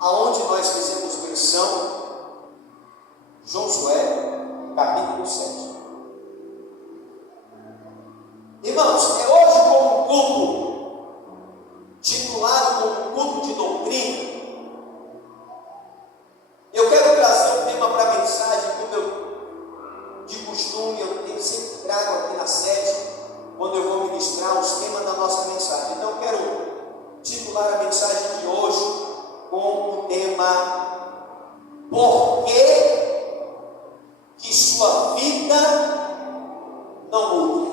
aonde nós fizemos menção, Josué, capítulo 7. Irmãos, é hoje como um culto, titulado como culto de doutrina, eu quero trazer um tema para a mensagem, como eu, de costume, eu sempre trago aqui na sede, quando eu vou ministrar os temas da nossa mensagem. Então eu quero titular a mensagem de hoje com o tema: por que sua vida não muda?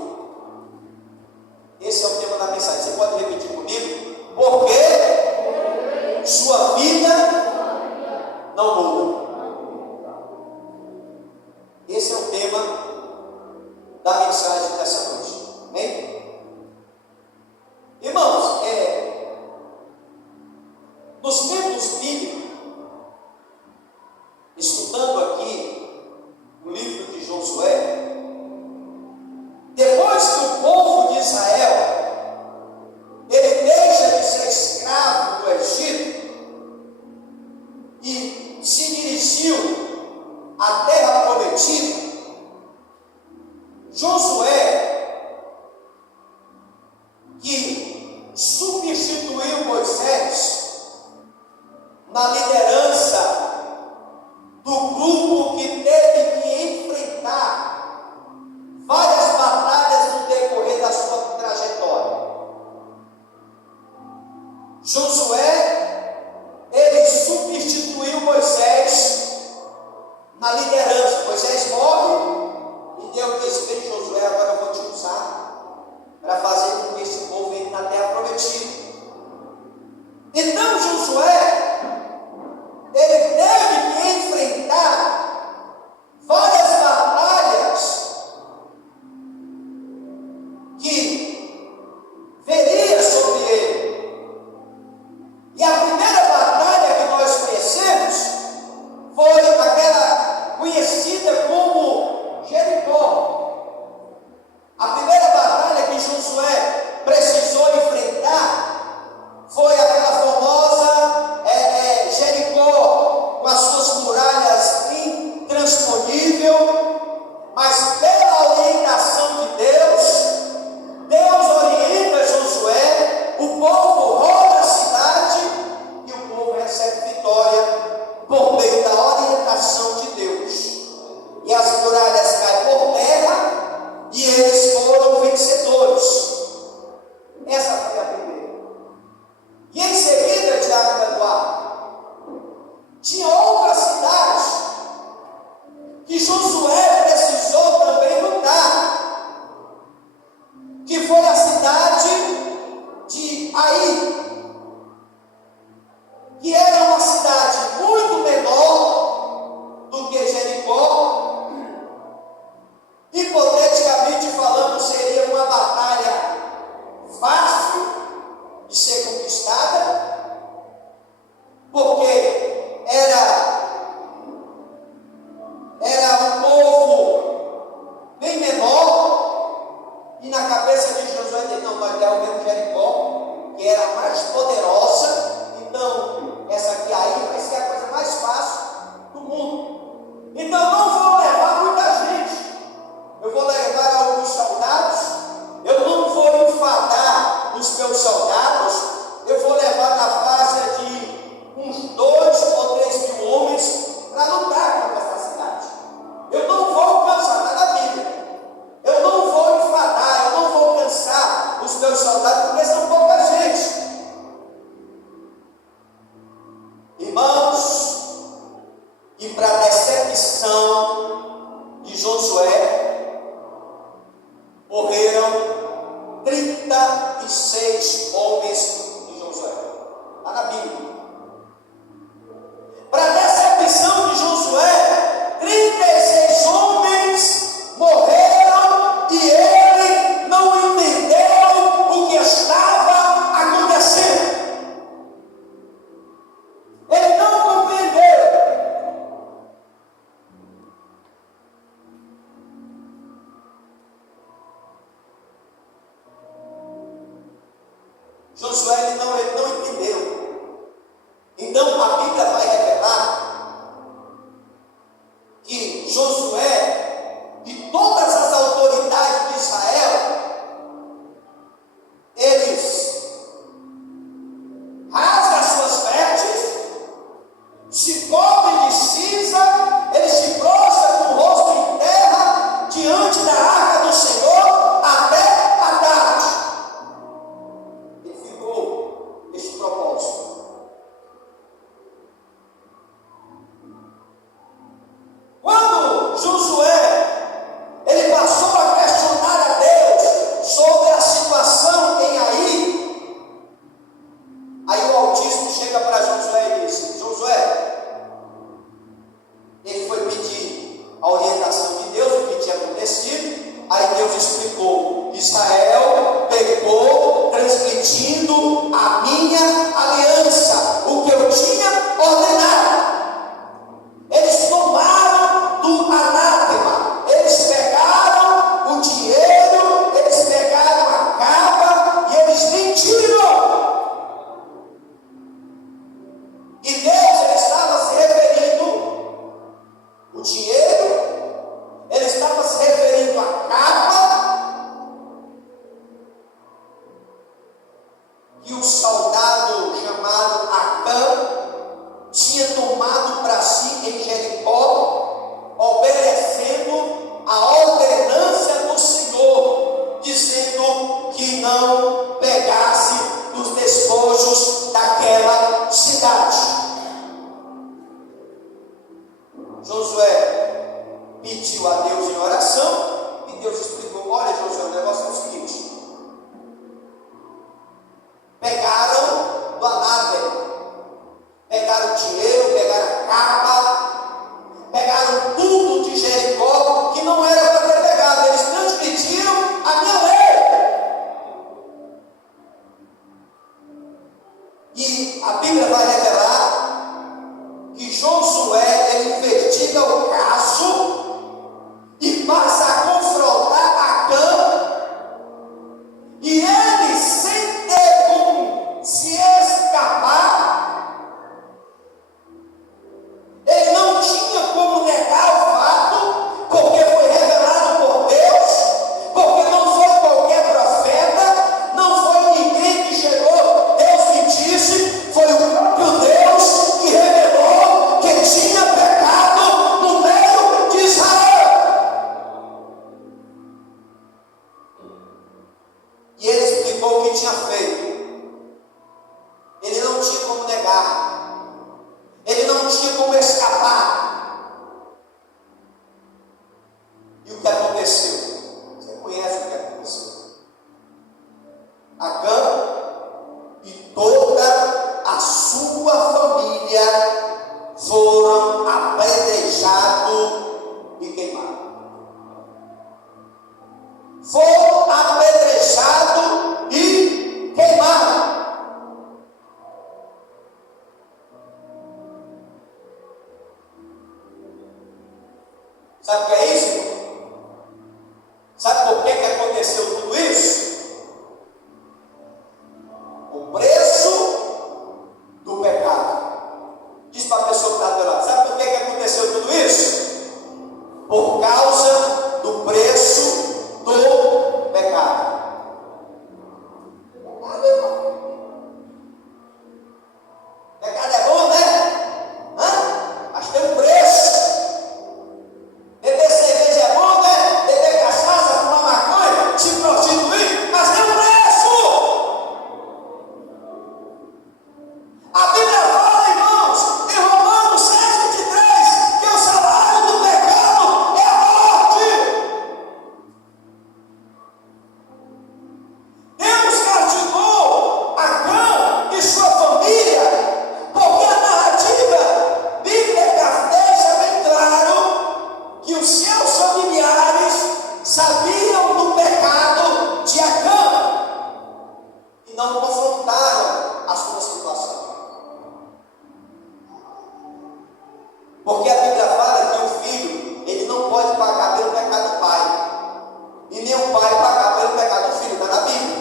Esse é o tema da mensagem. Você pode repetir comigo? Por que sua vida não muda? Esse é o tema da mensagem dessa noite. Amém? Irmãos, nos tempos bíblicos, estudando aqui o livro de Josué, depois que o povo de Israel ele deixa de ser escravo do Egito e se dirigiu à terra prometida, Josué, que substituiu Moisés na liderança do grupo que teve que enfrentar várias batalhas no decorrer da sua trajetória. Josué, ele substituiu Moisés na liderança. Moisés morre e Deus disse: vem, Josué, agora eu vou te usar para fazer com que esse povo entre na terra prometida. Então Josué, ele teve que enfrentar várias batalhas que viria sobre ele. E a primeira batalha que nós conhecemos foi aquela conhecida como Jericó. A primeira batalha que Josué precisou enfrentar foi aquela famosa Jericó, com as suas muralhas intransponíveis, mas pela orientação de Deus orienta Josué, o povo roda a cidade e o povo recebe vitória por meio da orientação de Deus. E as muralhas caem por terra e eles foram vencedores. Essa foi a primeira. E em seguida, Tiago Eduardo, tinha outra cidade que Josué precisou também lutar, que foi a cidade de Ai, que era uma cidade muito menor do que Jericó. Hipoteticamente falando, seria uma batalha fácil de ser conquistada, porque era um povo bem menor, e na cabeça de Josué disse: não, nós derrubamos Jericó, que era a mais poderosa, então essa aqui aí vai ser a coisa mais fácil do mundo. Então não vou levar muita gente, eu vou levar alguns soldados, eu não vou enfadar os meus soldados, eu vou levar na faixa de uns 2 ou 3 mil homens para lutar contra essa cidade. Eu não vou cansar, está na Bíblia, eu não vou enfadar, eu não vou cansar os meus soldados, porque são pouca gente. Irmãos, e para a decepção de Josué, morreram 36 homens de Josué. Está na Bíblia. Para a decepção de Josué, 36 homens morreram e ele não entendeu o que estava acontecendo. Ele não compreendeu. Altíssimo chega para Josué e disse: Josué, ele foi pedir a orientação de Deus, o que tinha acontecido. Aí Deus explicou: Israel pecou, transgredindo a minha aliança, o que eu tinha ordenado. Eles tomaram do anátema, eles pegaram o dinheiro, eles pegaram a capa e eles mentiram. E Deus, ele estava se referindo o dinheiro, ele estava se referindo à capa que o soldado chamado Acã tinha tomado para si em Jericó, obedecendo a ordenança do Senhor, dizendo que não pegasse dos despojos daquela cidade. Josué pediu a Deus em oração e Deus explicou: olha, Josué, o negócio é o seguinte: pegaram do anátema, pegaram o dinheiro, pegaram a capa, pegaram tudo de Jericó que não era para ter pegado. Eles transgrediram a minha lei. E a Bíblia vai revelar que Josué, ele investiga o caso e passa a confrontar Acã, e ele, sem ter como se escapar, ele não tinha como negar o fato, porque foi revelado por Deus, porque não foi qualquer profeta, não foi ninguém que chegou, Deus me disse, foi o próprio Deus que revelou que tinha pecado no meio de Israel. E ele explicou o que tinha feito. Ele não tinha como negar, ele não tinha como escapar. E o que aconteceu? Você conhece o que aconteceu? Acã e toda a sua família foram apedrejados e queimados. Foram apedrejados e queimados. Sabe o que é isso, irmão? Sabe por que aconteceu tudo isso? O preço do pecado. Diz para a pessoa que está do lado: sabe por que aconteceu tudo isso? Por causa do preço do pecado. Pecado é bom, né? Mas tem um preço. Beber cerveja é bom, né? Beber cachaça, fumar maconha, se prostituir, mas tem um preço. A Bíblia fala, irmãos, em Romanos 6,23, que o salário do pecado é a morte. Deus castigou Acã e sua família, porque a narrativa bíblica deixa bem claro que os seus familiares sabiam do pecado de Acã e não confrontaram a sua situação. Porque a Bíblia fala que o filho, ele não pode pagar pelo pecado do pai, e nem o pai pagar pelo pecado do filho. Está na Bíblia.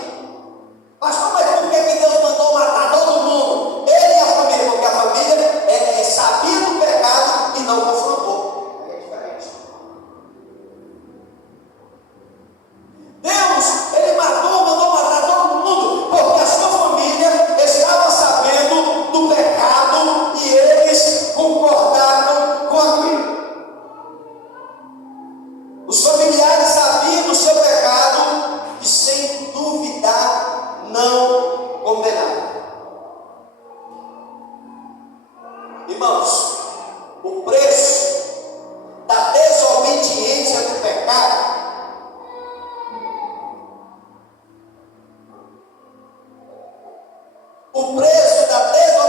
Pastor, mas por que Deus mandou matar todo mundo? Ele e a família, porque a família sabia do pecado e não confrontou. Aí é diferente. Deus, ele mandou matar todo mundo, porque a sua família estava sabendo do pecado e eles concordaram com aquilo. Os familiares sabiam do seu pecado e, sem duvidar, não condenaram. Irmãos, o preço da desobediência do pecado o preço da desobediência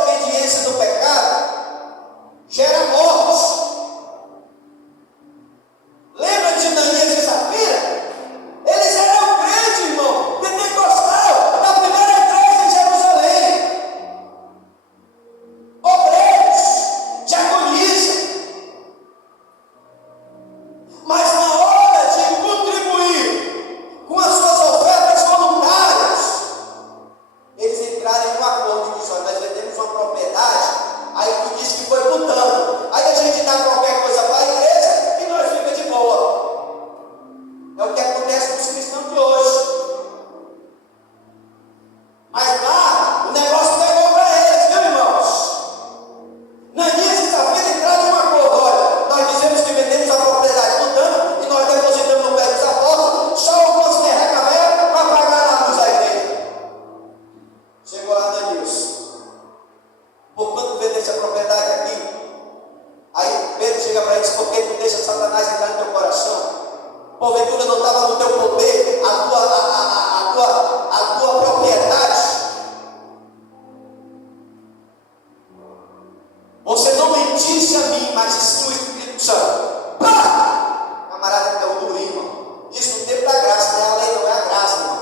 mentisse a mim, mas sim o Espírito Santo. Pá! Camarada caiu durinho, irmão. Isso no tempo da graça, não é a lei, não é a graça, irmão.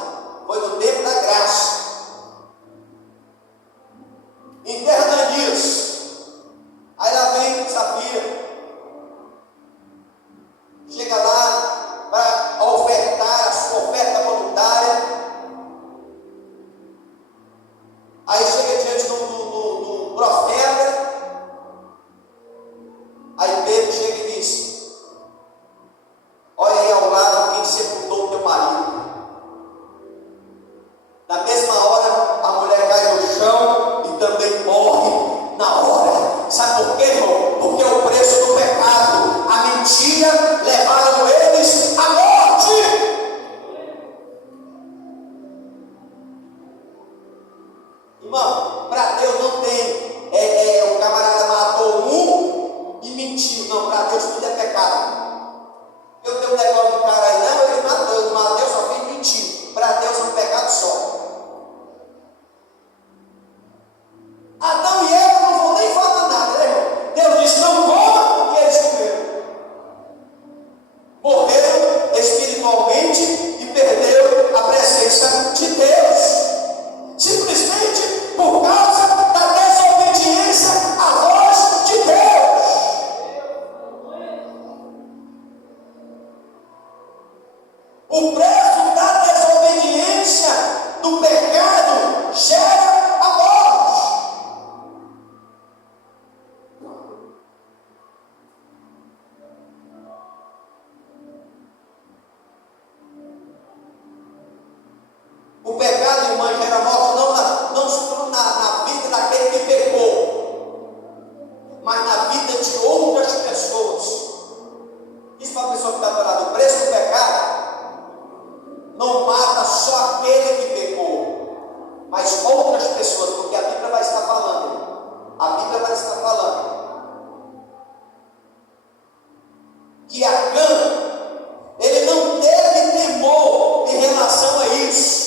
Foi no tempo da graça. Enterra Ananias. Aí lá vem Safira. Chega lá para ofertar a sua oferta voluntária. Aí chega diante do profeta. Aí Pedro chega e diz: olha aí ao lado quem sepultou o teu marido. Na mesma hora a mulher cai no chão e também morre na hora. Sabe por quê, irmão? Porque é o preço do pecado. A mentira levaram eles à morte. Irmão, para Deus não tem o camarada matou um e mentiu. Não, para Deus tudo é pecado. Eu tenho um negócio do cara aí, não, ele matou, Deus só fez mentir. Para Deus é um pecado só. Adão e Eva não vão nem falar nada, né, irmão? Deus disse: não coma, porque eles comeram. Morreram espiritualmente e perderam a presença de Deus. Simplesmente por causa da desobediência à voz de Deus. O preço da desobediência, do pecado, gera a morte. O pecado, irmã, gera morte não na vida daquele que pecou, mas na vida de outras pessoas. Diz para a pessoa que está do lado: o preço do pecado não mata só aquele que pecou, mas outras pessoas, porque a Bíblia vai estar falando. A Bíblia vai estar falando que Acã, ele não teve temor em relação a isso,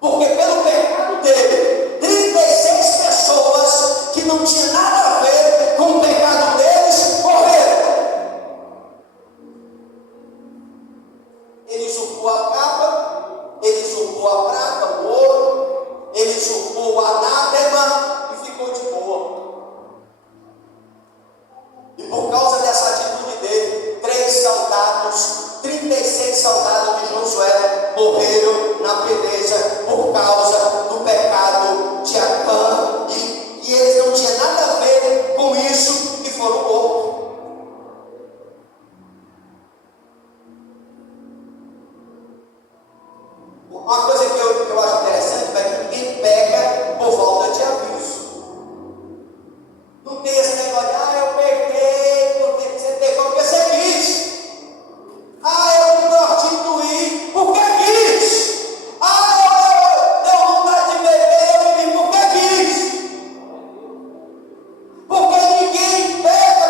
porque pelo pecado dele, 36 pessoas que não tinham nada a ver com o pecado deles morreram. Ele usurpou a capa, ele usurpou a prata, o ouro, ele usurpou o anátema e ficou de boa. E por causa dessa atitude dele, 36 soldados de Josué morreram na peleja por causa do pecado de Acã. E eles não tinham nada a ver com isso e foram mortos. Uma coisa que eu acho interessante é que ninguém pega por falta de aviso. Não tem esse negócio de: eu peguei, porque você pegou porque você quis. Eu me prostituí porque quis. Deu vontade de beber, eu bebi porque quis. Porque ninguém pega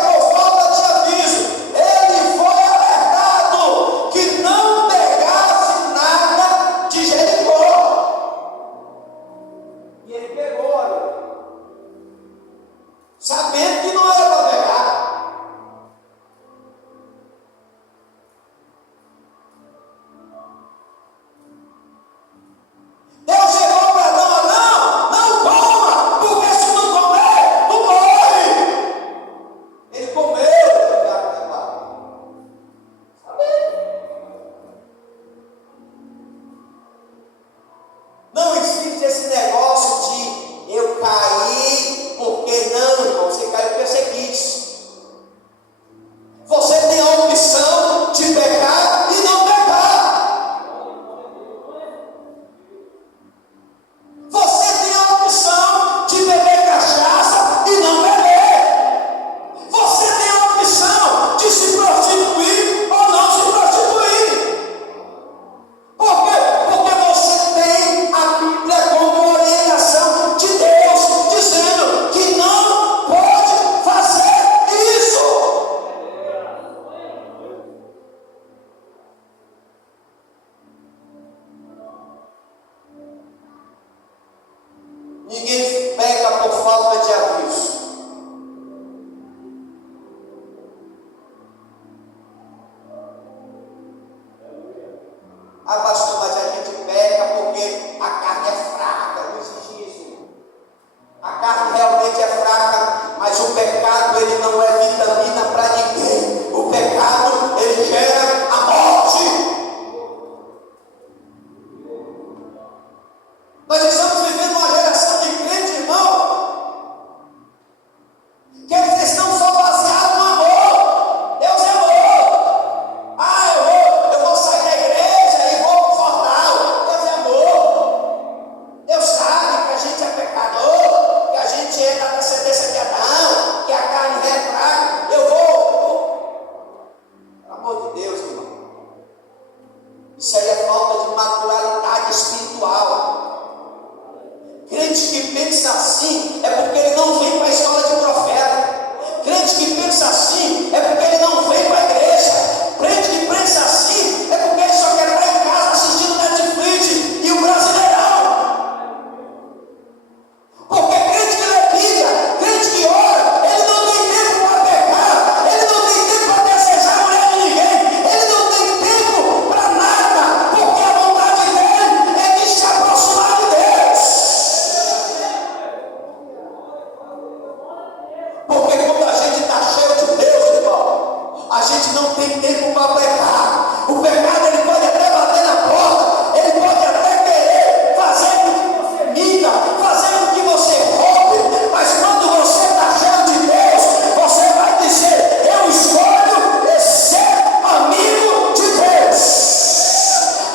não tem tempo para pecar. O pecado ele pode até bater na porta, ele pode até querer fazer com que você minta, fazer com que você roube, mas quando você está cheio de Deus, você vai dizer: eu escolho ser amigo de Deus.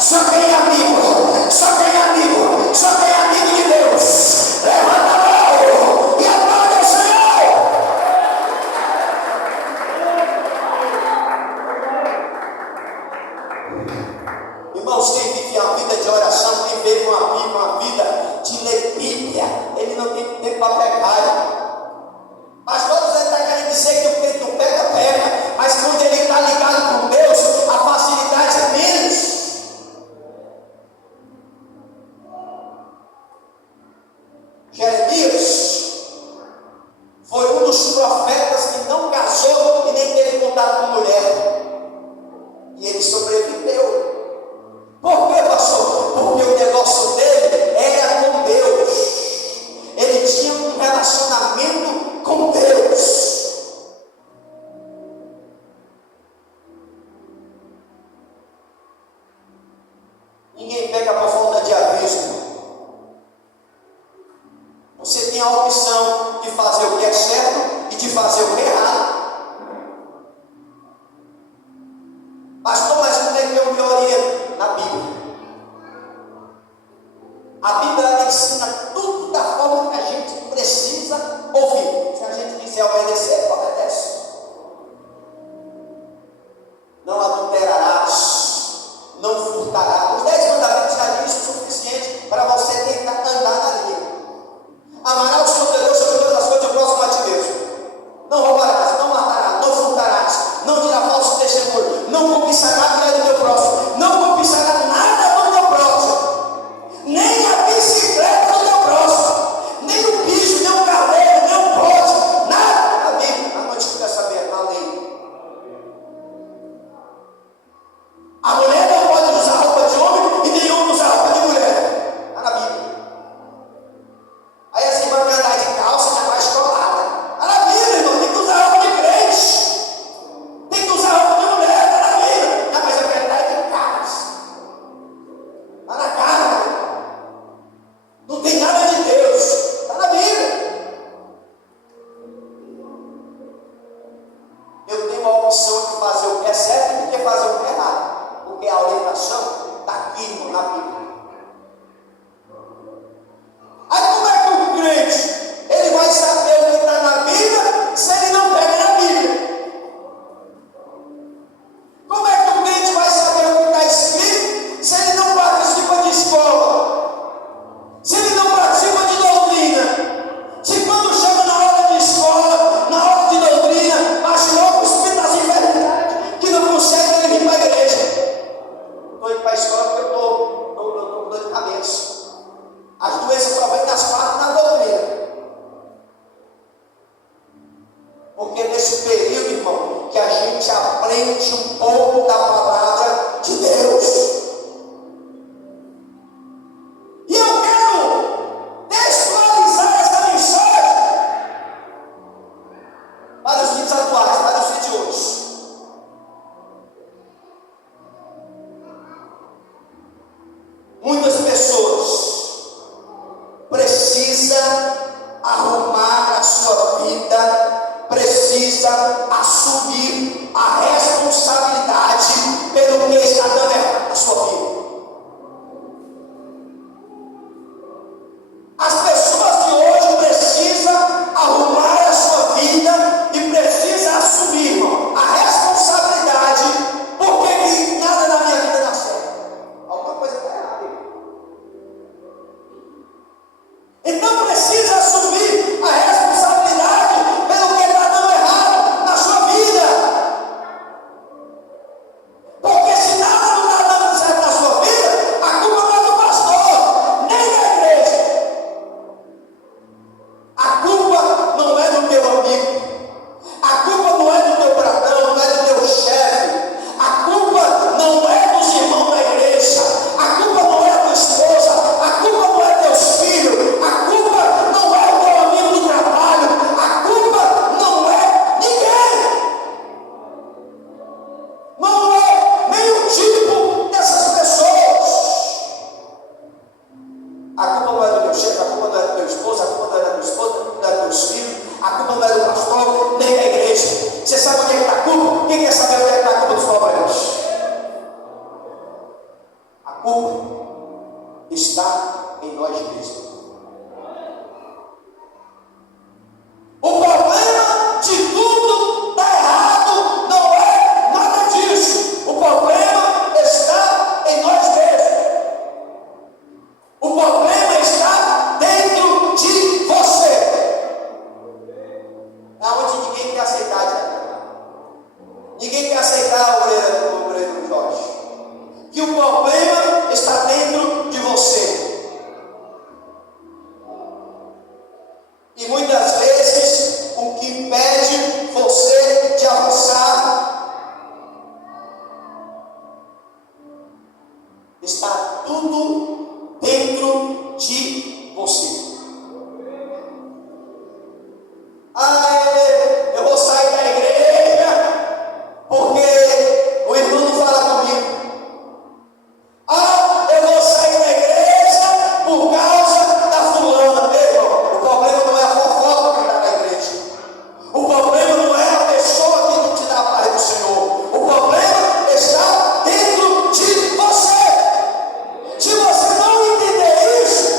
Só quem é amigo, só quem é amigo, só quem é amigo de Deus, levanta a mão e aplaude o Senhor. Irmãos, quem vive a vida de oração, quem vive uma vida de ler Bíblia, ele não tem tempo para pecar. Mas todos ele está querendo dizer que o crente não pega, mas quando ele está ligado com Deus, a facilidade é menos. Jeremias foi um dos profetas que não casou e nem teve contato com mulher. E ele sobreviveu. Por que, pastor? Porque o negócio dele era com Deus. Ele tinha um relacionamento com Deus. Ninguém pega por falta de aviso. Você tem a opção de fazer o que é certo e de fazer o que é errado. Pastor, mas como é que eu me oriento? Na Bíblia. A Bíblia ela ensina tudo da forma que a gente precisa ouvir. Se a gente quiser obedecer, obedece. Não adulterarás, não furtarás. Os 10 mandamentos já dizem o suficiente para você tentar andar na linha. Amarás o Senhor Deus sobre todas as coisas e o próximo a ti mesmo. Não roubarás, não matarás, não furtarás, não dirás falso testemunho, não cobiçarás a mulher do teu próximo, não cobiçarás nada do teu próximo, nem a bicicleta do teu próximo, nem o bicho, nem o carneiro, nem o bode, nada. A Bíblia, a noite que quer saber, na lei. A mulher não pode usar roupa de homem e nem homem usar roupa de mulher. Está na Bíblia. Aí assim vai andar de calça e mais colada. Está na Bíblia, irmão. Tem que usar roupa de crente. Tem que usar roupa de mulher. Está na Bíblia. Não, mas eu quero andar de calça. Está na cara. Não tem nada de Deus. Está na Bíblia. Eu tenho a opção de fazer o que é certo e de fazer o que é errado. Porque a orientação está aqui, irmão, na Bíblia. Aí como é que o crente ele vai saber o que está na Bíblia se ele não pega na Bíblia? Como é que o crente vai saber o que está escrito se ele não participa de escola? Se ele não participa de doutrina? Se quando chega na hora de escola, na hora de doutrina, baixa logo o espírito das enfermidades que não consegue ele vir para a igreja. Estou indo para a escola porque eu estou com dor de cabeça. As doenças só vêm nas partes na doutrina. Porque nesse período, irmão, que a gente aprende um pouco da palavra de Deus. E eu quero textualizar essa mensagem para os dias atuais, para os dias de hoje. Muitas pessoas precisa arrumar a sua vida, precisa assumir a responsabilidade pelo que está dando errado. não é do pastor, nem da igreja. Você sabe onde é que está a culpa? Quem quer saber onde é que está a culpa dos problemas? A culpa está em nós mesmos. O problema de tudo está errado, não é nada disso. O problema está em nós mesmos. O problema está dentro de você. Aonde ninguém quer aceitar, ninguém quer aceitar o obreiro Jorge. Que o problema está dentro de você. E muitas vezes o que impede você de avançar está tudo dentro de você. Eu vou sair da igreja porque o irmão não fala comigo. Eu vou sair da igreja por causa da fulana. Ei, irmão, o problema não é a fofoca que está na igreja. O problema não é a pessoa que não te dá a paz do Senhor. O problema está dentro de você. Se você não entender isso,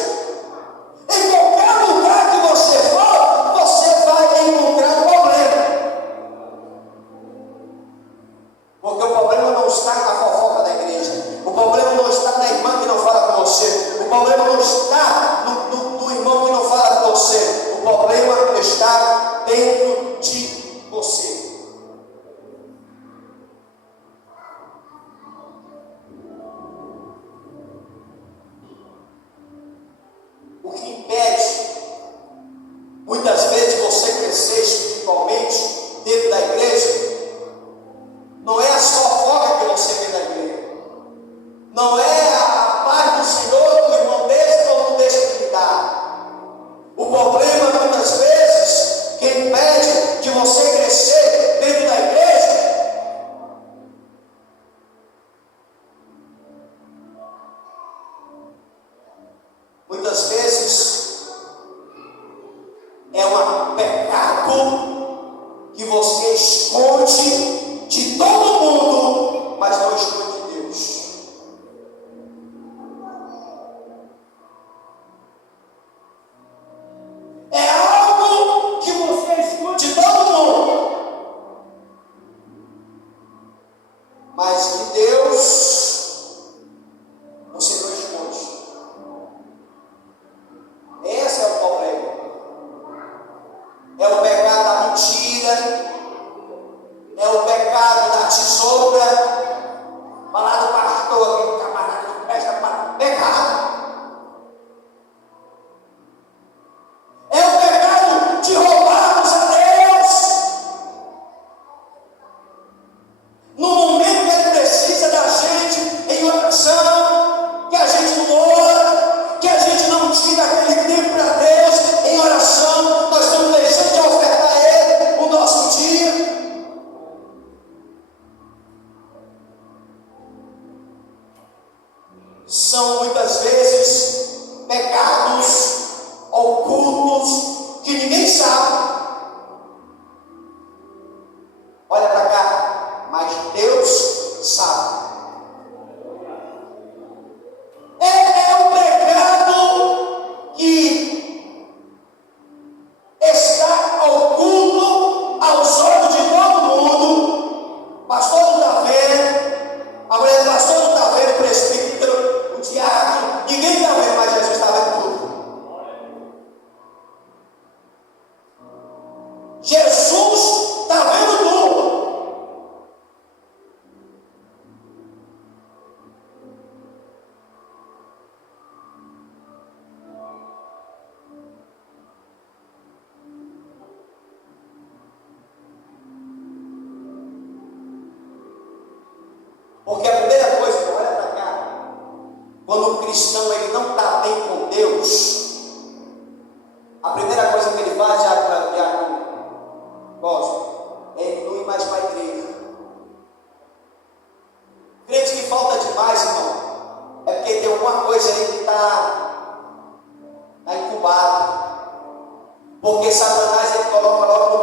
em qualquer lugar que você for, você vai encontrar um problema. Porque o problema não está na fofoca da igreja. O problema não está na irmã que não fala com você. O problema não está no irmão que não fala com você. O problema está dentro de você. O que impede muitas vezes você crescer espiritualmente dentro da igreja não é a fofoca que você vê na igreja, não é a paz do Senhor que o irmão deixa ou não deixa de lhe dar. O problema muitas vezes que impede de você crescer dentro da igreja muitas vezes é um pecado que você esconde de todo mundo, mas não esconde de Deus. É algo que você esconde de todo mundo, mas de Deus você não esconde. Esse é o problema. É o pecado da mentira, é o pecado da tesoura. Falar do pastor, aquele camarada que presta para pecado. É o pecado de roubarmos a Deus no momento que Ele precisa da gente em oração, que a gente não ora, que a gente não tira aquele tempo para Deus em oração. Nós estamos deixando de ofertar a Ele o nosso dia. São muitas vezes pecados ocultos que ninguém sabe. Olha para cá, mas Deus sabe. É um pecado que está oculto aos olhos de todo mundo. Pastor não está vendo, a mulher do pastor não está vendo, o presbítero, o diácono, ninguém está vendo, mas Jesus está vendo tudo. Jesus está vendo tudo. Porque a primeira coisa, olha para cá, quando o cristão ele não está bem com Deus, a primeira coisa que ele faz, Diácono Costa, é ele não ir mais para a igreja. Crente que falta demais, irmão, é porque tem alguma coisa aí que está incubada. Porque Satanás ele coloca logo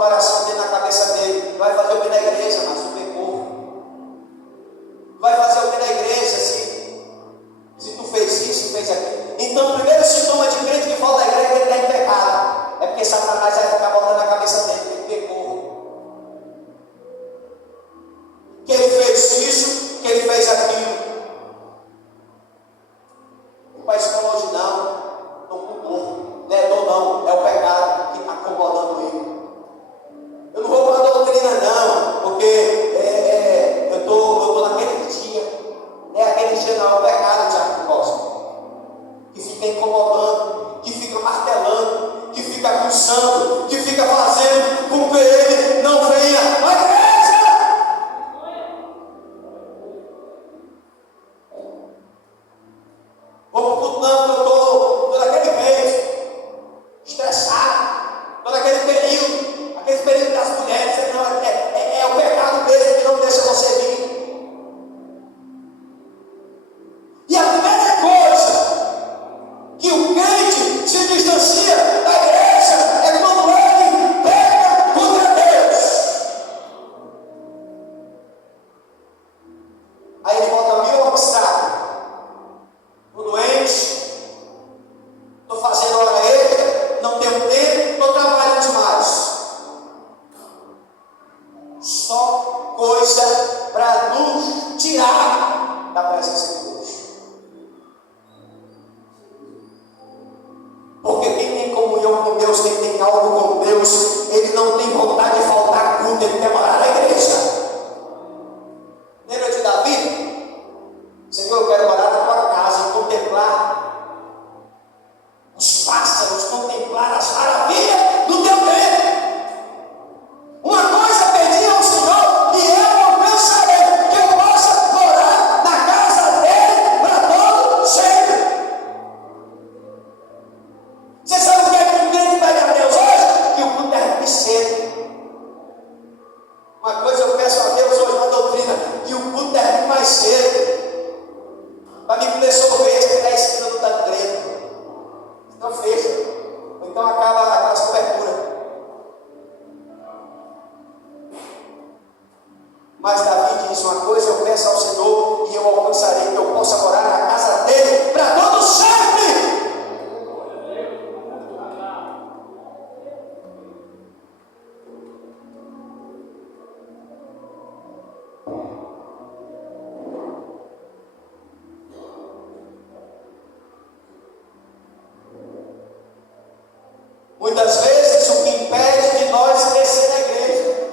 disse: uma coisa eu peço ao Senhor e eu alcançarei, que eu possa morar na casa dele para todo sempre. Muitas vezes o que impede de nós crescer na igreja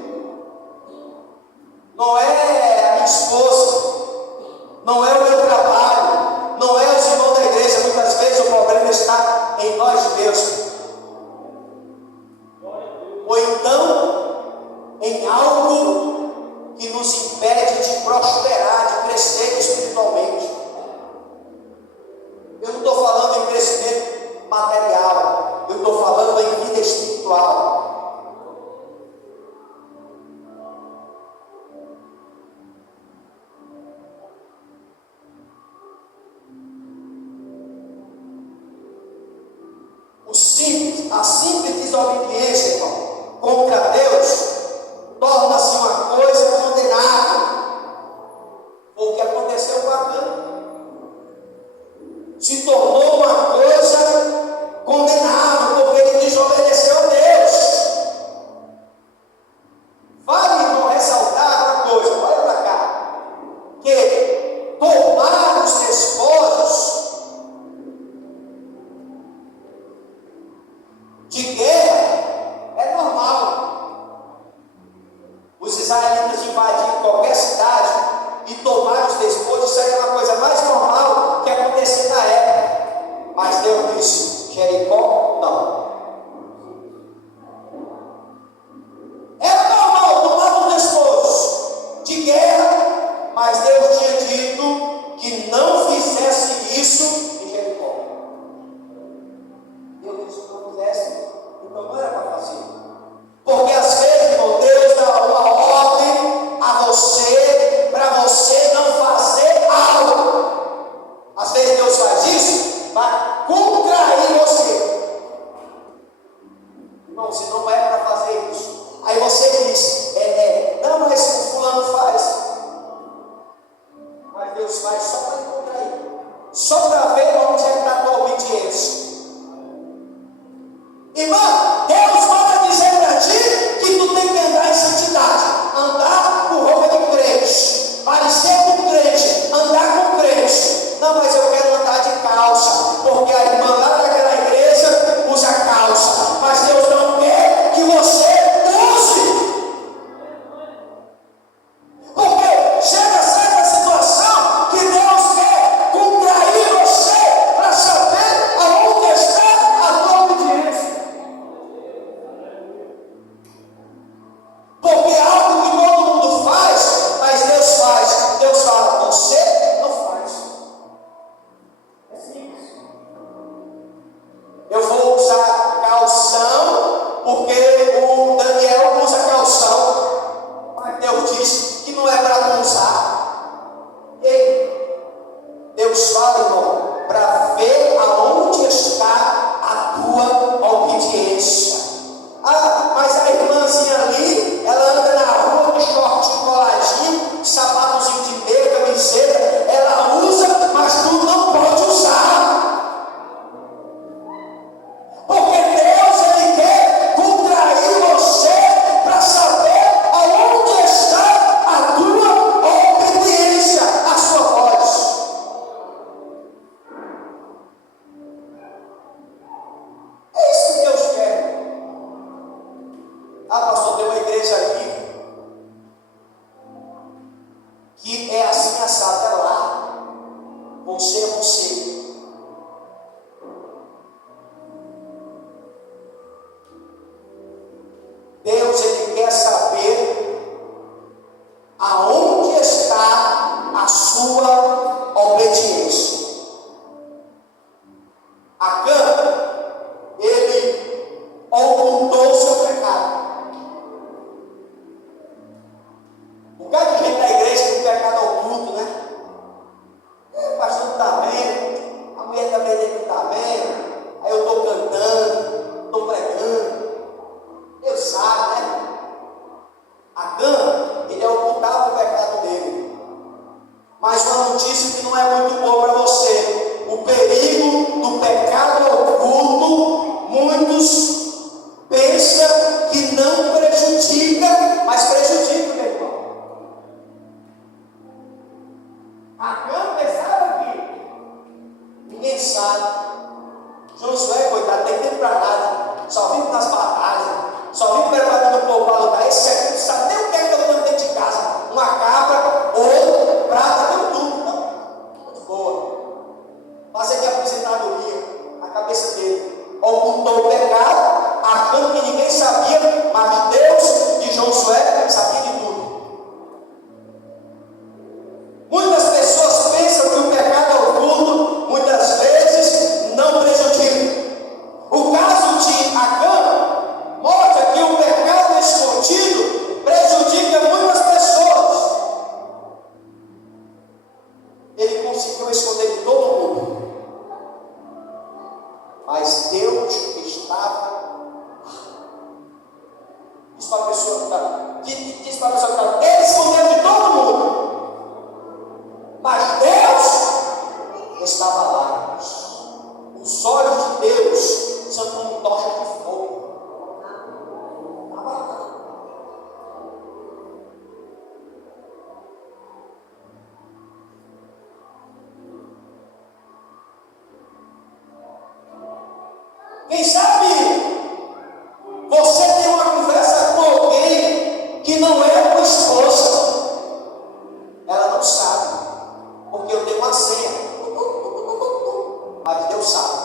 não é a minha esposa, não é o meu trabalho, não é os irmãos da igreja. Muitas vezes o problema está em nós mesmos, ou então em algo que nos impede de prosperar, de crescer espiritualmente. Eu não estou falando em crescimento material, eu estou falando em vida espiritual. A simples desobediência, irmão, contra Deus, torna-se uma coisa condenável. Foi o que aconteceu com Acã. Se tornou uma coisa condenável, porque ele desobedeceu a Deus. Vale, irmão, ressaltar uma coisa, olha para cá, que tomar os despojos de guerra é normal. Os israelitas invadiram qualquer cidade e tomaram os despojos, isso aí é uma coisa mais normal que acontecia na época. Mas Deus disse: Jericó, não. Era normal tomar os despojos de guerra, mas Deus tinha dito que não fizesse isso em Jericó. Deus disse que não fizesse, então não era para fazer. Porque às vezes, irmão, Deus dá uma ordem a você, para você não fazer algo. Às vezes Deus faz isso para contrair você. Irmão, se não é para fazer isso, aí você diz: não, mas o fulano faz. Mas Deus faz só para contrair, só para ver onde é que está a tua obediência. Irmão, Deus manda dizer para ti que tu tem que andar em santidade, andar com roupa de crente, parecer com crente, andar com crente. Não, mas eu quero andar de calça, porque a irmã lá daquela igreja usa calça, mas Deus não quer que você use. Porque chega certa situação que Deus quer contrair você para saber aonde está a tua obediência. Porque é algo que todo mundo faz, mas Deus faz. Deus fala: você não faz. É simples. Eu vou usar calção, porque o Daniel usa calção, mas Deus diz que não é para não usar. Ei, Deus fala, irmão, para ver aonde está a tua obediência. Ah, mas a irmãzinha ali, ela anda na rua de shortinho coladinho, sapatozinho de meia, camiseta, ela usa, mas tu não pode usar. Porque Deus, Ele quer contrair você para saber aonde está a tua obediência, a sua voz. É isso que Deus quer. Ah, pastor, tem uma igreja aqui que é assim assado, é lá. Você é você. Deus, Ele quer saber aonde está a sua obediência. Acã, ele ocultou o seu pecado. Diz para a pessoa que está, ele escondeu de todo mundo. Mas Deus estava lá. Os olhos de Deus são como tocha de fogo. Estava lá. Quem sabe você tem uma conversa com alguém que não é tua esposa. Ela não sabe, porque eu tenho uma senha. Mas Deus sabe.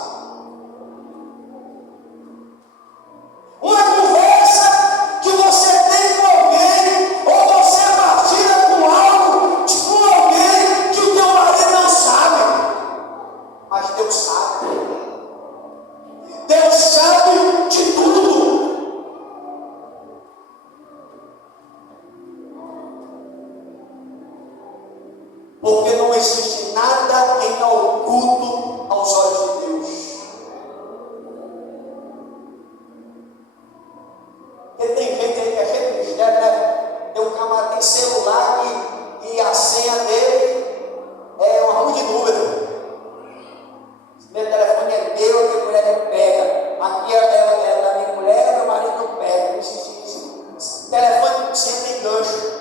Uma conversa que você tem com alguém, ou você partilha com algo, com alguém que o teu marido não sabe. Mas Deus sabe. Deus sabe de tudo. Porque não existe nada em oculto aos olhos de Deus. Porque tem gente aí que é cheio de mistério, né? Tem um camarada, tem celular e a senha dele é uma rua de número. Meu telefone é meu, a minha mulher não pega. Aqui é da minha mulher, meu marido não pega. Esse telefone sempre tem gancho.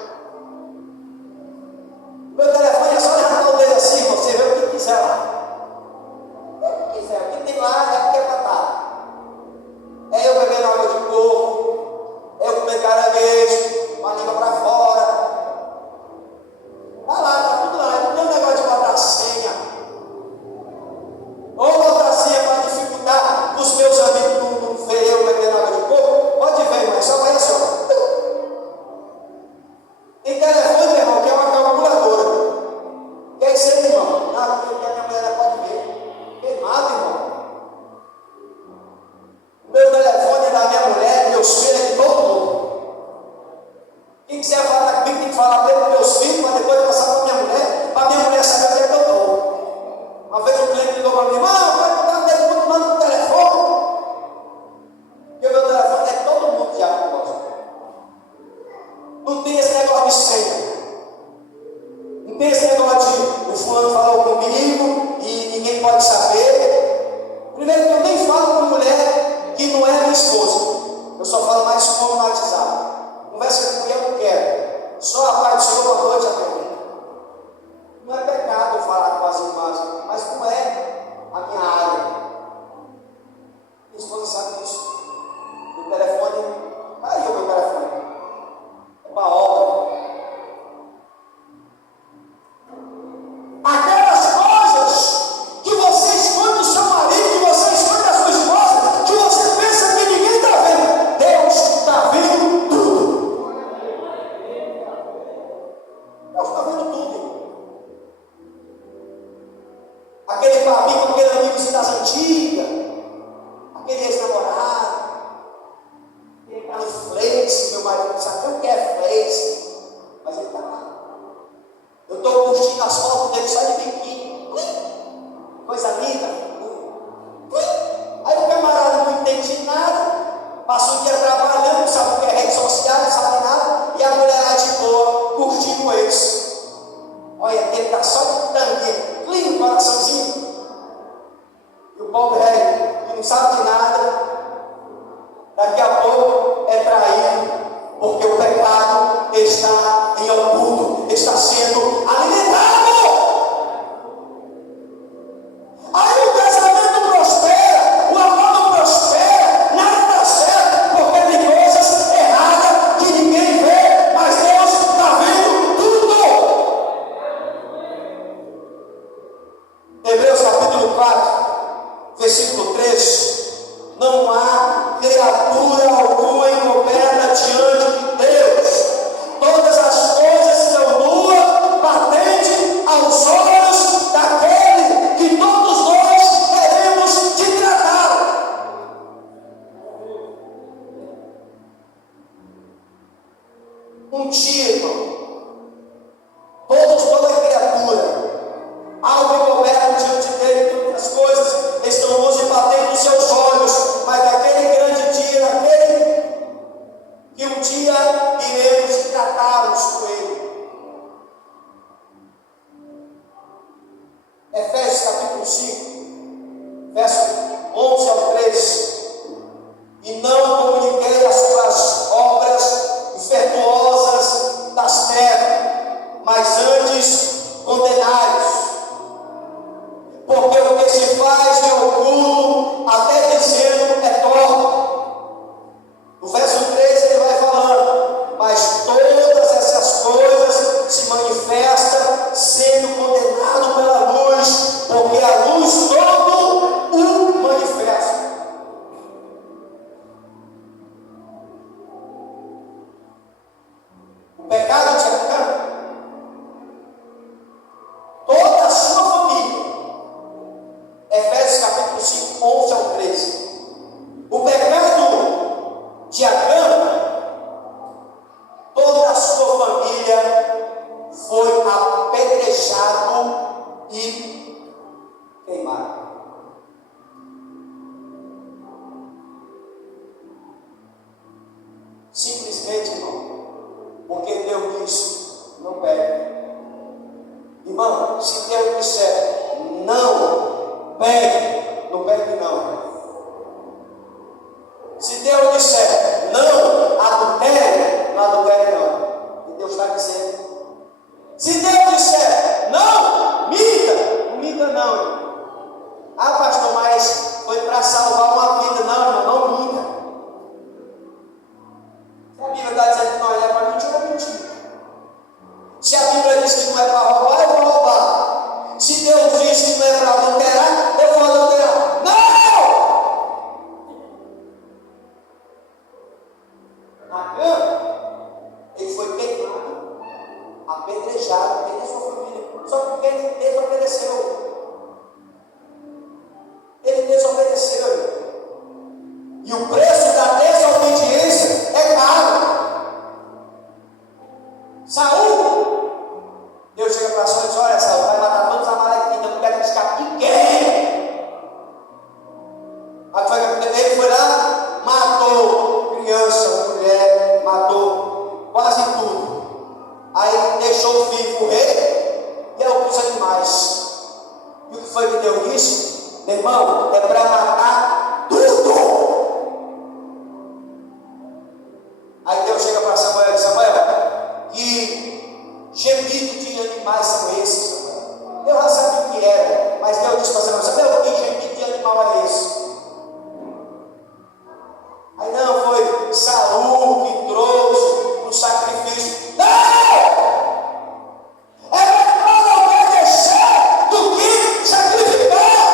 Meu telefone é só levantar o dedo assim, você vê o que quiser lá. O que quiser, o que tem lá é porque é batata. É eu bebendo água de coco, é eu comendo caranguejo, com a língua para fora. Tá lá, tá tudo lá. Não tem um negócio de botar senha. Ou botar senha para dificultar os meus amigos não ver eu bebendo água de coco. Pode ver, mas só vai assim. Tem telefone, meu irmão, que é uma calculadora. Que é isso aí, irmão? Nada, porque a minha mulher não pode ver. Queimado, irmão. O meu telefone é da minha mulher, meus filhos, é de todo mundo. Quem quiser falar comigo, tem que falar bem com meus filhos, para depois passar para minha mulher saber onde é que eu estou. Uma vez um cliente ligou para mim, mano, vai botar todo mundo manda no telefone. Porque o meu telefone é todo mundo já que gosta. Não tem esse negócio de senha. Não tem esse negócio de o fulano falou comigo e ninguém pode saber. Primeiro que eu nem falo com mulher que não é minha esposa. Eu só falo mais como no WhatsApp. Conversa com mulher eu não quero. Só a paz do Senhor, boa noite, amém. Não é pecado eu falar com as irmãs, mas como é a minha área. Minha esposa sabe disso. O telefone, aí o meu telefone. É para obra. Aquelas coisas que você esconde do seu marido, que você esconde da sua esposa, que você pensa que ninguém está vendo. Deus está vendo tudo. Deus está vendo tudo. Aquele amigo, aquele amigo das antigas, aquele ex-namorado, ele está no flex, meu marido não sabe o que é flex, mas ele está lá. Eu estou curtindo as fotos dele só de biquíni. Coisa linda. Aí o camarada não entende nada, passa o dia trabalhando, não sabe o que é rede social, não sabe nada, e a mulher lá de boa, curtindo eles. Olha, ele está só de tangue, lindo coraçãozinho. E o pobre velho, que não sabe de nada, daqui a pouco é traído, porque o pecado está em oculto, está sendo alimentado. Aí o casamento prospera, o amor não prospera, nada dá certo, porque tem coisas erradas que ninguém vê, mas Deus está vendo tudo. Hebreus capítulo 4, versículo 3. Não há criatura alguma encoberta diante de Deus. Todas as coisas são nuas, patente aos olhos daquele que todos nós queremos te tratar. Um dia, irmão, toda criatura, algo encoberto diante dele, todas as coisas estão nuas e patentes nos seus olhos, mas naquele grande dia, naquele que um dia iremos tratá-los com ele. Efésios capítulo 5, verso 11 ao 13. E não comuniquei as tuas obras infrutuosas das trevas, mas antes condenai-os. Porque o que se faz em oculto, até dizendo, é torto. No verso 13 ele vai falando: mas todas essas coisas se manifestam sendo condenado pela luz, porque a luz todo o manifesta. O pecado de Adão, toda a sua família, Efésios capítulo 5, 11 ao 13. O pecado de Adão, toda a sua família foi apedrejado e queimado. Simplesmente, irmão, porque Deus disse: não pegue. Irmão, se Deus disser não pegue, não pegue não. Se Deus disser não adultere, não adultere não. E Deus está dizendo. Se Deus disser não minta, não minta não. Ah, pastor, mas foi para salvar uma vida. Não, irmão, não minta. Se a Bíblia está dizendo que não é para mentir, é mentir. Se a Bíblia diz que não é para roubar, eu vou roubar. Se Deus diz que não é para adulterar, eu vou adulterar. Não! Acã, ele foi queimado, apedrejado, ele e sua família. Só porque ele desobedeceu. Ele desobedeceu. E o preço da desobediência é caro. Saúl, Deus chega para Saúl e diz: olha, Saúl, vai matar todos os amalequitas, não quero escapar ninguém. Ele foi lá, matou criança, mulher, matou quase tudo. Aí deixou vivo o rei e alguns animais. E o que foi que Deus disse? Meu irmão, é para matar tudo. Aí Deus chega para Samuel e diz: Samuel, que gemido de animais são esses, Samuel? Eu já sabia o que era, mas Deus disse para Samuel: Samuel, que gemido de animal é esse? Aí não, foi Saúl que trouxe o sacrifício. Não! É melhor obedecer do que sacrificar.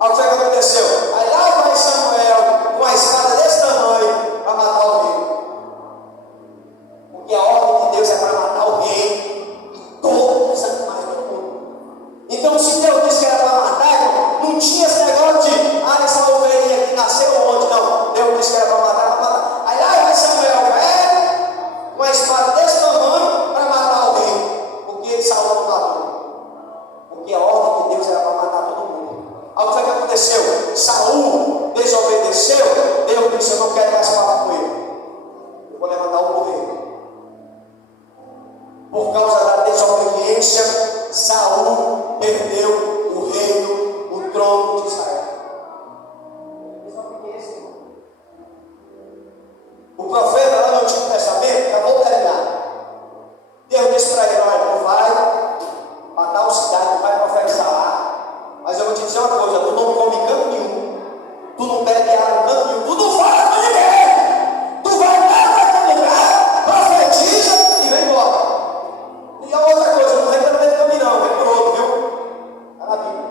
Aí o que aconteceu? Aí lá vai Samuel com a espada desse tamanho para matar o rei. Porque a ordem de Deus é para matar o rei e todos os animais do mundo. Então, se Deus disse que era para matar, não tinha esse negócio de essa ovelhinha aqui nasceu onde? Não. Deus disse que era para matar, para matar. Aí lá vai Samuel, velho, com a espada desse tamanho para matar o rei. Porque Saúl não matou. Porque a ordem de Deus era para matar todo mundo. Aí o que aconteceu? Saúl desobedeceu. Deus disse: eu não quero mais falar com ele. Eu vou levantar o rei. Por causa da desobediência, Saúl perdeu o reino, o trono de Israel. O profeta lá no Antigo Testamento, acabou de terminar. Deus disse para ele: olha, tu vai matar o cidade, tu vai profetizar lá, mas eu vou te dizer uma coisa: tu não come canto nenhum, tu não bebe água canto nenhum, tu não fala com ninguém, tu vai lá para aquele lugar, profetiza e vem embora. E a outra coisa, não vem pelo meio do caminho não, vem por outro, viu? Está na Bíblia.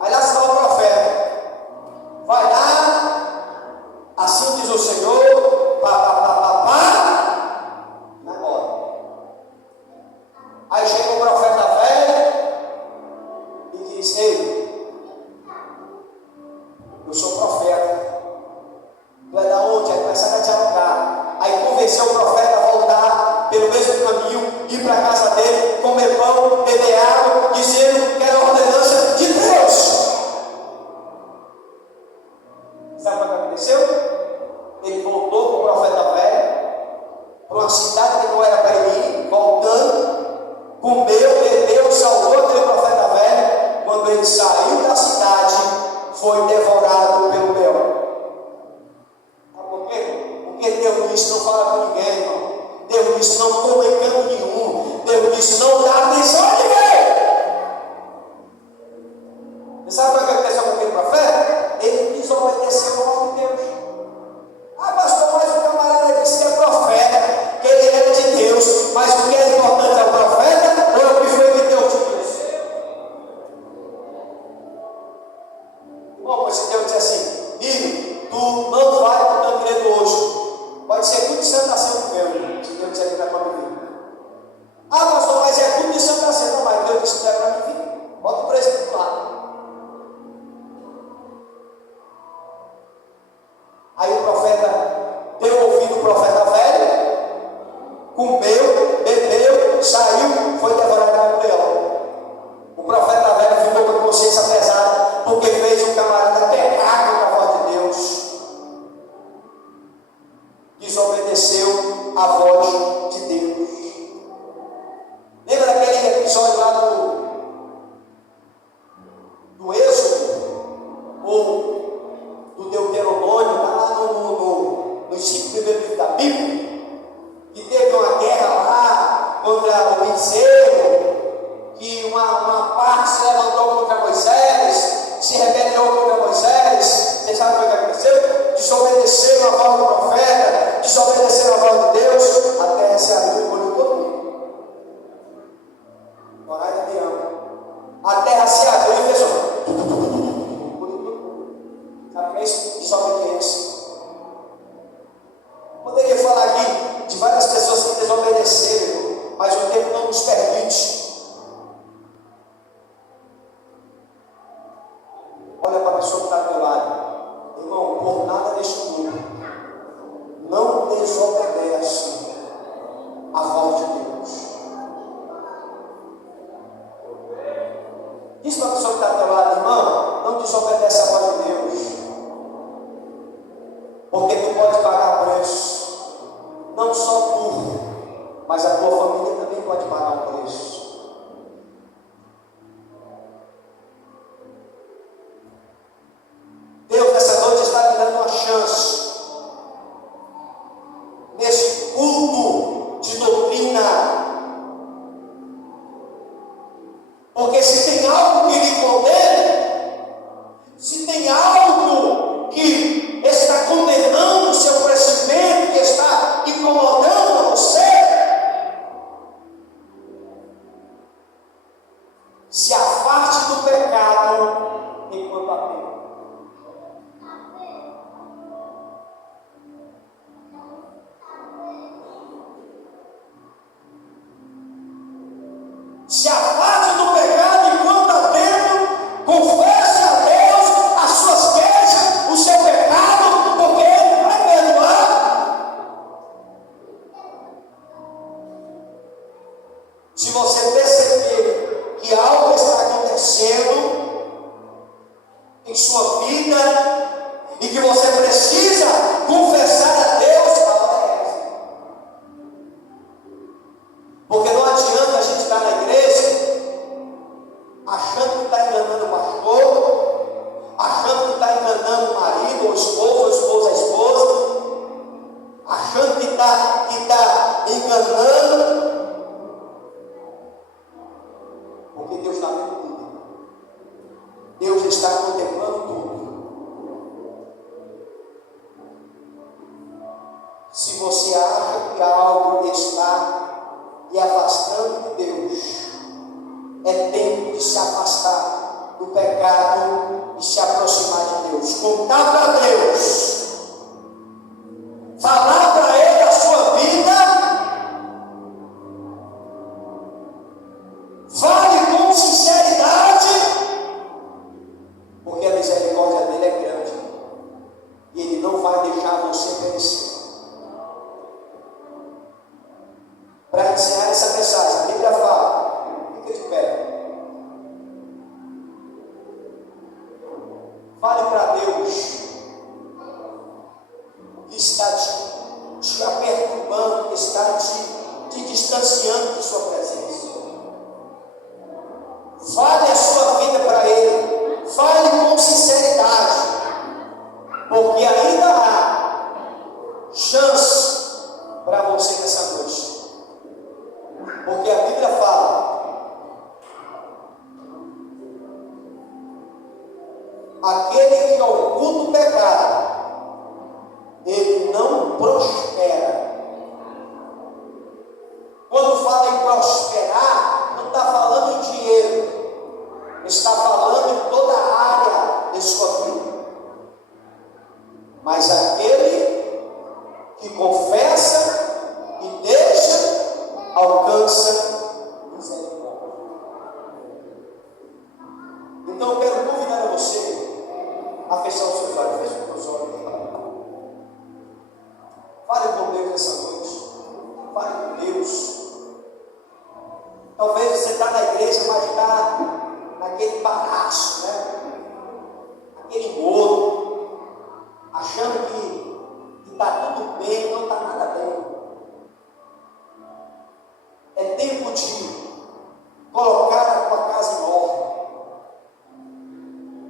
Aí lá está o profeta, vai lá, assim diz o Senhor, vai embora. Aí chega o profeta velho e diz: ei, eu sou profeta, tu é da onde? Aí começaram a dialogar. Aí convenceu o profeta a voltar pelo mesmo caminho, ir para a casa dele, comer pão, beber água, dizendo que era a ordenança de Deus. Sabe o que aconteceu? Porque Deus disse: não fala com ninguém, irmão. Deus disse: não coma em canto nenhum. Deus disse: não dá atenção a ninguém. Você sabe o que aconteceu com aquele profeta? Ele desobedeceu a ordem de Deus. Ah, pastor, mas o camarada disse que é profeta, que ele era de Deus. Mas o que é importante é o profeta ou é o que foi que Deus te disse? Bom, pois se Deus disse assim: filho, tu não vai para o Tancredo hoje. Pode ser tudo de Santa Ceia meu, se Deus disser que não é para mim vir. Ah, pastor, mas é tudo de Santa Ceia. Não, mas Deus disse que não é para mim vir. Bota o preço lá. Aí o profeta deu ouvido o profeta velho, comeu, bebeu, saiu, foi devorado pelo leão. O profeta velho ficou com a consciência pesada, porque fez um camarada pecar contra a voz de Deus. Desobedeceu a voz de Deus. Lembra daquele episódio lá do Êxodo? Ou do Deuteronômio, está lá nos 5 primeiros livros da Bíblia, que teve uma guerra lá contra o bezerro, que uma parte se levantou contra Moisés, se rebelou contra Moisés. Você sabe o que aconteceu? Desobedeceram a voz do profeta, desobedeceram a voz de Deus, a terra se abriu e engoliu todo mundo. Coragem de leão. A terra se abriu e fez sabe o que é isso? Desobediência. Poderia falar aqui de várias pessoas que desobedeceram, mas o tempo não nos permite. Olha para a pessoa que está do teu lado. Irmão, por nada deste mundo, não desobedece a voz de Deus. Diz para a pessoa que está do teu lado: irmão, não desobedece a voz de Deus. Porque tu pode pagar preço. Não só tu, mas a tua família também pode pagar um preço. Deus nessa noite está me dando uma chance. Nesse culto de doutrina. Porque se tem algo que lhe condena, se tem algo que está condenando o seu crescimento, que está incomodando você, se afaste do pecado enquanto há tempo. Se afaste do pecado enquanto há tempo, confesse a Deus as suas queixas, o seu pecado, porque Ele vai perdoar. Se você perceber que algo está acontecendo em sua vida e que você precisa confessar a Deus, a hora é essa. Porque não adianta a gente estar na igreja achando que está enganando o pastor, achando que está enganando o marido, ou a esposa, achando que está enganando, porque Deus está vendo tudo. Deus está contemplando tudo. Se você acha que algo está lhe afastando de Deus, é tempo de se afastar do pecado e se aproximar de Deus. Contar para Deus, falar para Ele a sua vida, fale com sinceridade, porque a misericórdia dele é grande e Ele não vai deixar você perecer. Para ensinar essa mensagem, a Bíblia fala, fica de pé. Fale para Deus que está te perturbando, que está te distanciando de sua presença. Fale a sua vida para Ele. Fale com sinceridade, porque ainda há chance Fale com Deus essa noite. Fale com Deus. Talvez você está na igreja, mas está naquele bagaço, né? Aquele bolo, achando que está tudo bem, não está nada bem. É tempo de colocar a tua casa em ordem.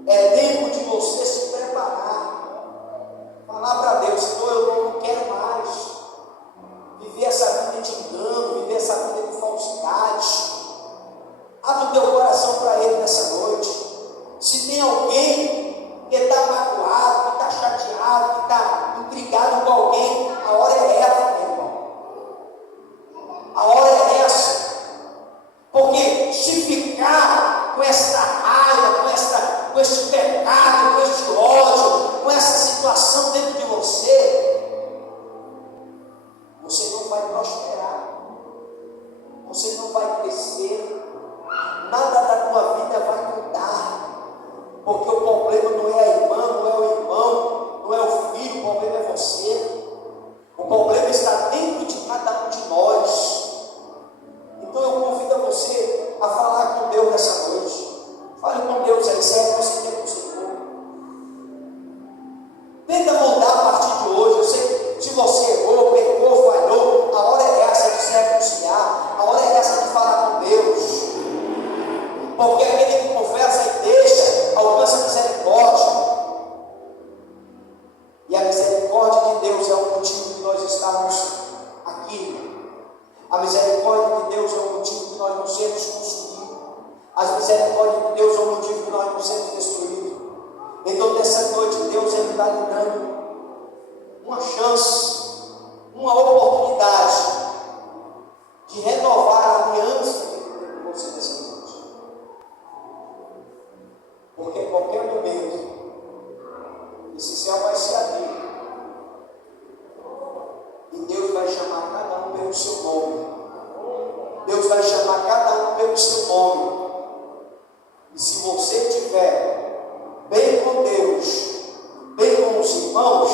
É tempo de você se preparar. Falar para Deus: Senhor, eu não quero mais viver essa vida de engano, viver essa vida de falsidade. Abre o teu coração para Ele nessa noite. Se tem alguém que está magoado, que está chateado, que está intrigado com alguém, a hora é essa, meu irmão. A hora é essa. Porque se ficar com essa raiva, com esse pecado, com esse ódio, com essa situação dentro de você, você não vai prosperar, você não vai crescer, nada da tua vida vai mudar, porque o problema não é a irmã, não é o irmão, não é o filho, o problema é você. O problema está dentro de cada um de nós. Então eu convido a você a falar com Deus nessa noite. Fale com Deus aí, sério, você tem com o Senhor. Tenta mudar a partir de hoje. Eu sei que se você errou, pecou, falhou, a hora é essa de se reconciliar, a hora é essa de falar com Deus. Porque aquele que confessa e deixa, alcança a misericórdia. E a misericórdia de Deus é o motivo de nós estarmos aqui. A misericórdia de Deus é o motivo de nós não sermos consumidos. A misericórdia de Deus é o motivo de nós não sermos destruídos. Então, nessa noite, Deus está lhe dando uma chance, uma oportunidade de renovar a aliança que Ele tem com você nessa noite. Porque em qualquer momento, esse céu vai se abrir. E Deus vai chamar cada um pelo seu nome. Deus vai chamar cada um pelo seu nome. E se você estiver bem com Deus, bem com os irmãos,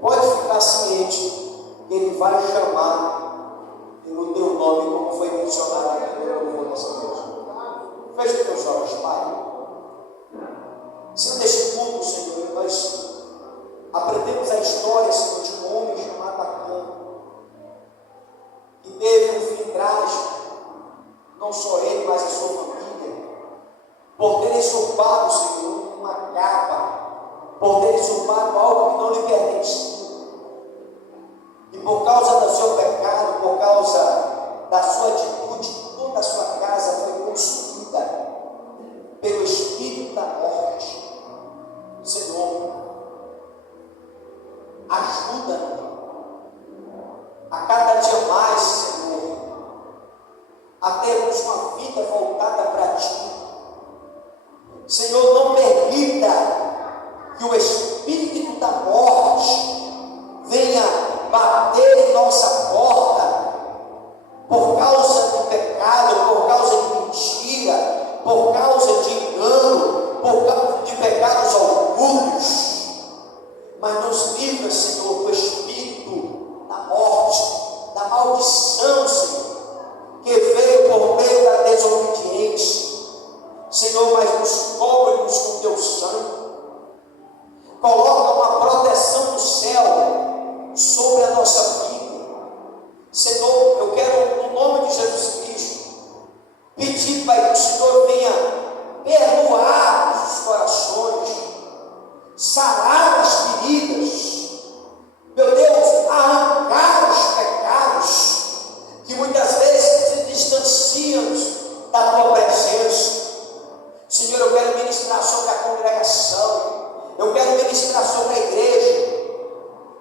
pode ficar ciente que Ele vai chamar pelo teu nome, como foi mencionado aqui no louvor dessa noite. Feche os teus olhos, Pai. Senhor, neste mundo, Senhor, nós aprendemos a história, Senhor, de um homem chamado Acã, que teve um fim trágico, não só ele, mas a sua família, por ter usurpado, Senhor, uma capa, por ter usurpado algo que não lhe pertencia. E por causa do seu pecado, por causa da sua atitude, toda a sua casa foi consumida pelo espírito da morte. Senhor, ajuda-nos a cada dia mais, Senhor, a termos uma vida voltada para Ti. Senhor, não permita que o espírito da morte venha bater em nossa porta por causa do pecado, por causa de mentira, por causa de engano, por causa de pecados ocultos. Mas nos livra, Senhor, do espírito da morte, da maldição, Senhor, que veio por meio da desobediência. Senhor, mas nos cobre-nos com teu sangue. Coloca uma proteção do céu sobre a nossa vida. Senhor, eu quero, no nome de Jesus Cristo, pedir, Pai, que o Senhor venha perdoar os corações, sarar as feridas, meu Deus, arrancar os pecados que muitas vezes se distanciam da tua presença. Senhor, eu quero ministrar sobre a congregação, eu quero ministrar sobre a igreja,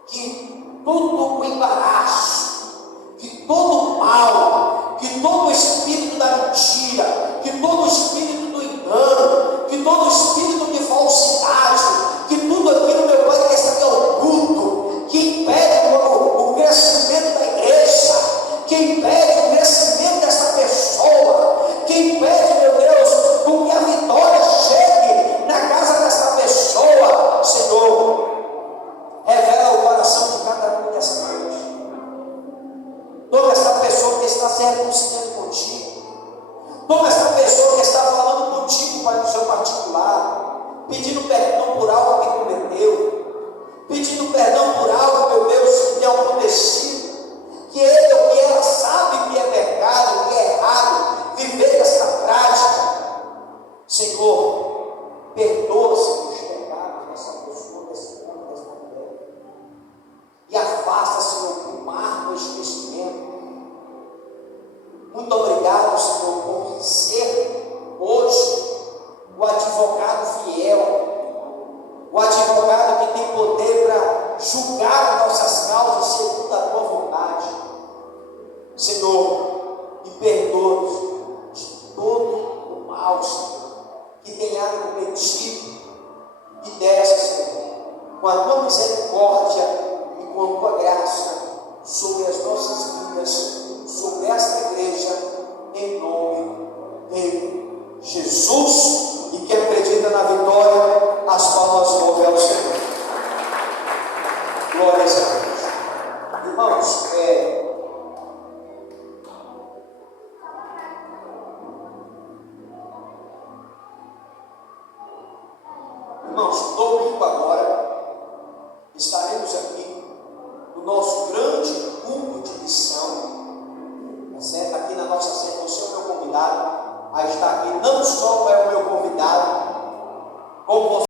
que todo o embaraço, que todo o mal, que todo o espírito da mentira, que todo o espírito do engano, que todo o espírito de falsidade, que tudo aquilo, meu Pai, que está oculto, que impede o crescimento da igreja, que impede o crescimento dessa pessoa, que impede, meu Deus, com que a vitória chegue na casa dessa pessoa. Senhor, revela o coração de cada está se reconciliando contigo. Toma essa pessoa que está falando contigo, Pai, no seu particular, pedindo perdão por algo que cometeu, pedindo perdão por algo, meu Deus, que tem acontecido, que ele ou que ela sabe que é pecado, que é errado, viver essa prática. Senhor, perdoa-se os pecados dessa pessoa, desse homem, dessa mulher, e afasta, Senhor, com marco esquecimento. Muito obrigado, Senhor, por ser hoje o advogado fiel, o advogado que tem poder para julgar nossas causas segundo a tua vontade. Senhor, e perdoa-nos de todo o mal, Senhor, que tenhamos cometido, e desce, Senhor, com a tua misericórdia e com a tua graça sobre as nossas vidas, sobre esta igreja, em nome de Jesus. E que acredita na vitória, as palmas louvem ao Senhor. Glórias a Deus. Irmãos, domingo agora, estaremos aqui no nosso grande culto de missão, tá certo? Aqui na nossa sede. Você é o meu convidado a estar aqui. Não só é o meu convidado, como você